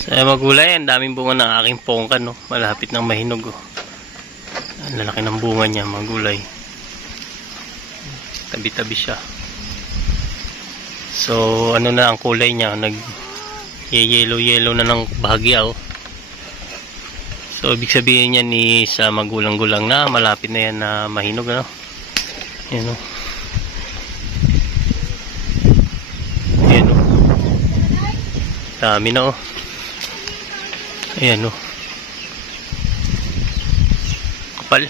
Sa magulay, ang daming bunga ng aking pongkan, no? Malapit ng mahinog, oh. Ang lalaki ng bunga niya, magulay. Tabi-tabi siya. So, ano na ang kulay niya? Nag-yellow-yellow na ng bahagya, oh. So, ibig sabihin niya ni sa magulang-gulang na, malapit na yan na mahinog, ano? Yan, oh. Yan, oh. Dami na, oh. Ayan, oh. Kapal.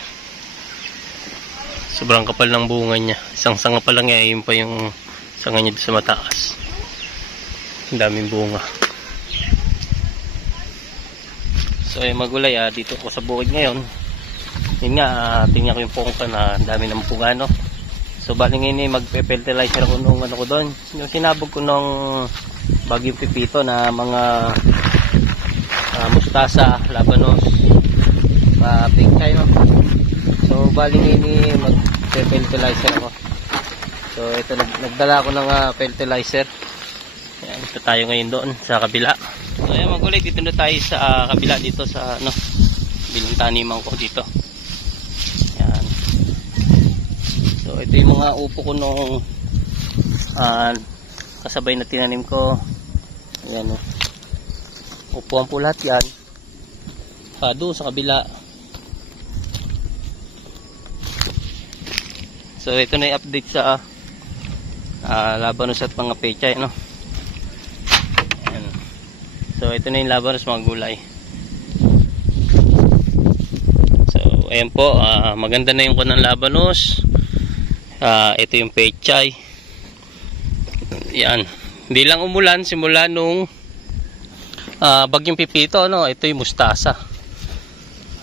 Sobrang kapal ng bunga niya. Isang sanga pa lang niya, yun pa yung sanga niya sa mataas. Ang daming bunga. So, yung magulay, dito ko sa bukid ngayon. Yun nga, tingnan ko yung pongkan na dami ng bunga, no? So, bali ngayon magpe-fertilizer ako nung ano ko doon. Yung sinabog ko nung bagyong pipito na mga mustasa, labanos, pink tayo, no? So, bali ngayon magpe-fertilizer ako. So, ito, nagdala ako ng fertilizer. Ayan, ito tayo ngayon doon sa kabila. So, ayan, magulay, dito na tayo sa kabila dito sa, ano, bilang taniman ko dito. Ayan. So, ito yung mga upo ko nung kasabay na tinanim ko. Ayan, oh. Upuan po lahat yan. Doon sa kabila. So, ito na yung update sa labanos at mga pechay, no? Ayan. So, ito na yung labanos, mga gulay. So, ayan po. Maganda na yung kunang labanos. Ito yung pechay. Yan. Hindi lang umulan simula nung bagyong pipito, no? Ito yung mustasa.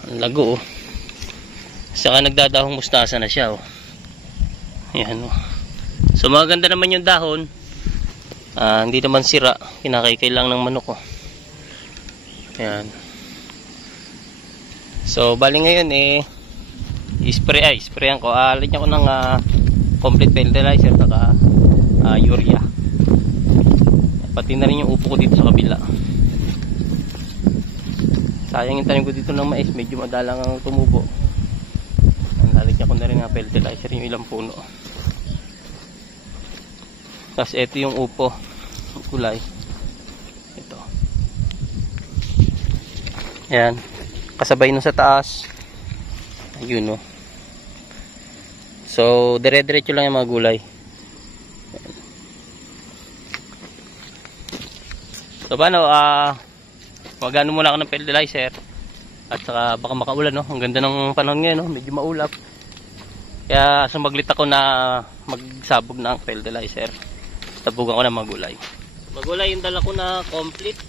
Ang lago, oh. Saka nagdadahong mustasa na siya, oh. Ayan, oh. So maganda naman yung dahon. Hindi naman sira. Kinakaykay lang ng manok, oh. Ayan. So bali ngayon sprayan ko. Lagyan ko ng complete fertilizer saka urea. Pati na rin yung upo ko dito sa kabila. Sayang yung tanim ko dito ng mais, medyo madalang ang tumubo. Lalagyan ko na rin ng fertilizer yung ilang puno. Tapos ito yung upo, yung kulay. Ito. Ayan. Kasabay nun sa taas. Ayun, oh. So, dire-diretso lang yung mga gulay. So, paano, magano muna ako ng fertilizer. At saka baka makaulan, no? Ang ganda ng panahon ngayon, no? Medyo maulap. Kaya sumaglit ako na magsabog ng fertilizer. Tabugan ko ng magulay. Magulay yung dala ko na complete.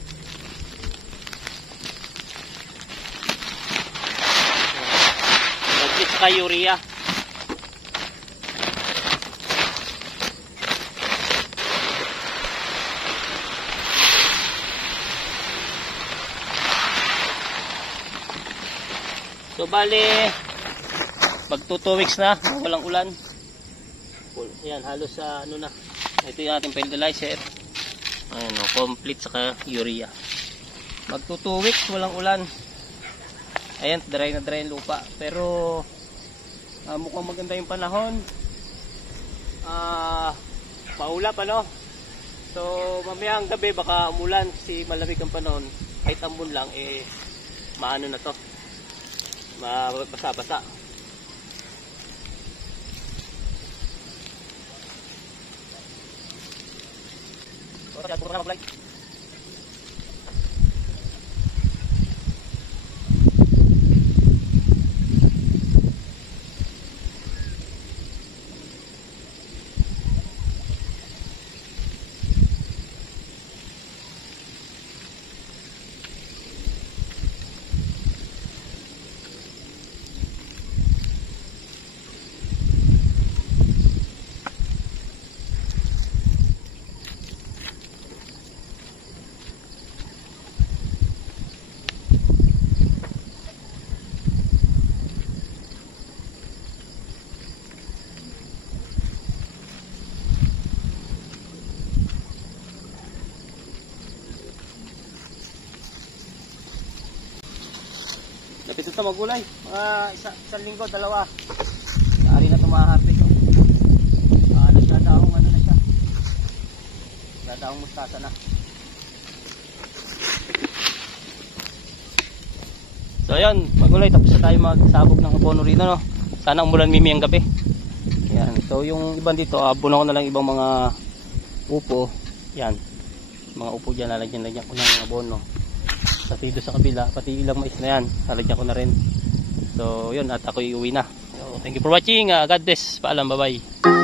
Complete saka urea. So bali magto 2 weeks na walang ulan. Ayan, halos sa ano na. Ito yung ating fertilizer. Ayan, oh, complete saka urea. Magto 2 weeks walang ulan. Ayan, dry na dry yung lupa. Pero mukhang maganda yung panahon. Maulap, ano? So mamayang gabi baka umulan kasi malamig ang panahon. Kahit ambon lang maano na to. Basa-basa. Puro na mag-like. Malapit ito magulay. Mga isang linggo, dalawa. Ari na tumahapit. Nagdadaong ano na siya. Nagdadaong mustasa na. So ayun, magulay. Tapos na tayo magsabog ng abono rito, no? Sana umulan mimayang gabi. Yan. So yung iban dito, abuno ko na lang ibang mga upo. Yan. Mga upo dyan, lalagyan ko ng abono. Pati doon sa kabila, pati ilang mais na yan, lalagyan ko na rin. So yun, at ako iuwi na. So, thank you for watching. God bless. Paalam, bye bye.